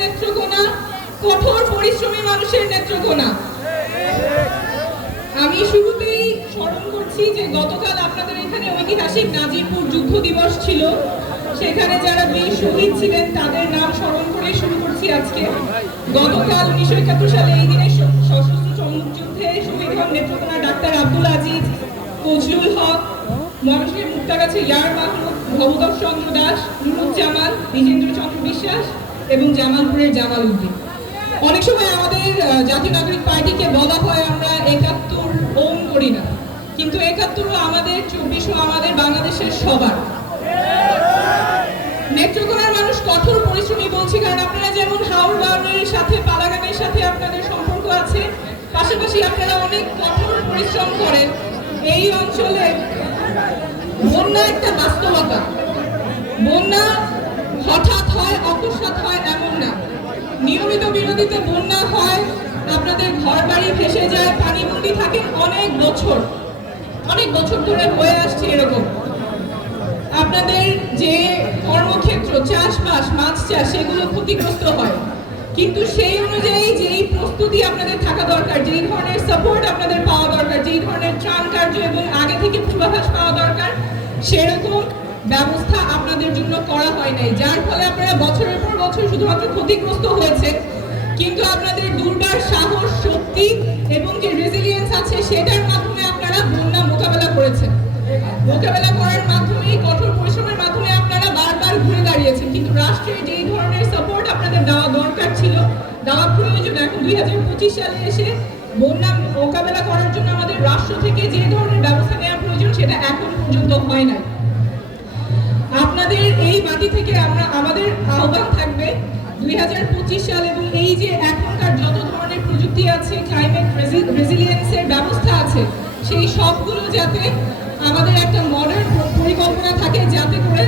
নেত্রকোনা, কঠোর পরিশ্রমী মানুষের নেত্রকোনা। আমি শুরুতেই স্মরণ করছি যে গতকাল আপনাদের এখানে ঐতিহাসিক নাজিরপুর যুদ্ধ দিবস ছিল। সেখানে যারা বীর শহীদ ছিলেন, তাদের নাম স্মরণ করে শুরু করছি আজকে। গতকাল উনিশশো একাত্তর সালে এই দিনে সশস্ত্র যুদ্ধে শহীদ হন নেত্রকোনা ডাক্তার আব্দুল আজিজ ফজলুল হক ময়মনসিংহের মুক্তাগাছে ইয়ার মাহমুদ ভবদর চন্দ্র দাস নুরুজ্জামান দ্বিজেন্দ্র চন্দ্র বিশ্বাস এবং জামালপুরের জামাল উদ্দিন। অনেক সময় আমাদের জাতীয় নাগরিক পার্টিকে বলা হয় আমরা একাত্তর ওন করি না। কিন্তু একাত্তরও আমাদের, চব্বিশও আমাদের বাংলাদেশের সবার। নেত্রকোনার মানুষ কঠোর পরিশ্রমী বলছি, কারণ আপনারা যেমন হাওড় বাউনের সাথে পালাগানের সাথে আপনাদের সম্পর্ক আছে, পাশাপাশি আপনারা অনেক কঠোর পরিশ্রম করেন। এই অঞ্চলে বন্যা একটা বাস্তবতা। বন্যা হঠাৎ হয়, অকস্মাৎ হয় এমন না। নিয়মিত বিরোধীতে বন্যা হয়, আপনাদের ঘর বাড়ি ভেসে যায় পানিবন্দি থাকে অনেক বছর। অনেক বছর ধরে হয়ে আসছে এরকম। আপনাদের যে কর্মক্ষেত্র, চাষবাস, মাছ চাষ সেগুলো ক্ষতিগ্রস্ত হয়। কিন্তু সেই অনুযায়ী যেই প্রস্তুতি আপনাদের থাকা দরকার, যেই ধরনের সাপোর্ট আপনাদের পাওয়া দরকার, যেই ধরনের ত্রাণ কার্য এবং আগে থেকে পূর্বাভাস পাওয়া দরকার, সেরকম ব্যবস্থা আপনাদের জন্য করা হয় নাই। যার ফলে আপনারা বছরের পর বছর শুধুমাত্র ক্ষতিগ্রস্ত হয়েছে কিন্তু আপনাদের দুর্বার সাহস, শক্তি এবং যে রেজিলিয়েন্স আছে, সেটার মাধ্যমে আপনারা বন্যা মোকাবেলা করেছেন। মোকাবেলা রাষ্ট্রের যেই ধরনের সাপোর্ট আপনাদের দেওয়া দরকার ছিল, দেওয়া প্রয়োজন এখন দুই হাজার পঁচিশ সালে এসে বন্যা মোকাবেলা করার জন্য আমাদের রাষ্ট্র থেকে যে ধরনের ব্যবস্থা নেওয়া প্রয়োজন সেটা এখন পর্যন্ত হয় না আপনাদের এই মাটি থেকে আমরা আমাদের আহ্বান থাকবে, দুই হাজার পঁচিশ সাল এবং এই যে এখনকার যত ধরনের প্রযুক্তি আছে ক্লাইমেট রেজিলিয়েন্সের ব্যবস্থা আছে, সেই সবগুলো যাতে আমাদের একটা মডার্ন পরিকল্পনা থাকে যাতে করে